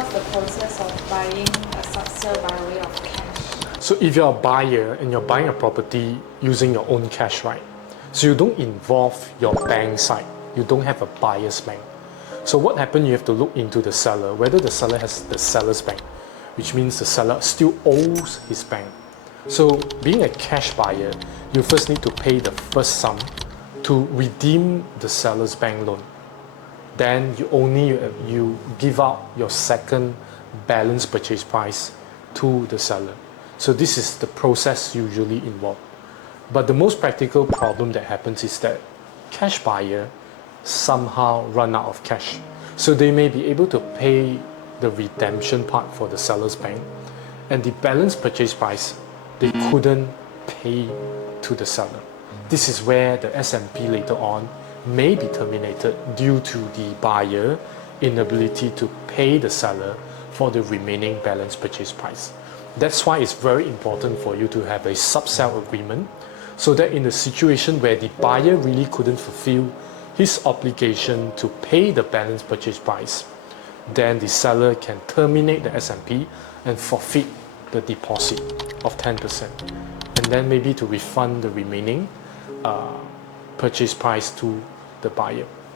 how's the process of buying a subsale by way of cash? So if you're a buyer and you're buying a property using your own cash, right? So you don't involve your bank side. You don't have a buyer's bank. So what happens, you have to look into the seller, whether the seller has the seller's bank, which means the seller still owes his bank. So being a cash buyer, you first need to pay the first sum to redeem the seller's bank loan. Then you give out your second balance purchase price to the seller. So this is the process usually involved. But the most practical problem that happens is that cash buyer somehow run out of cash. So they may be able to pay the redemption part for the seller's bank, and the balance purchase price they couldn't pay to the seller. This is where the SMP later on may be terminated due to the buyer inability to pay the seller for the remaining balance purchase price. That's why it's very important for you to have a subsale agreement, so that in the situation where the buyer really couldn't fulfill his obligation to pay the balance purchase price, then the seller can terminate the SMP and forfeit the deposit of 10%, and then maybe to refund the remaining purchase price to the buyer.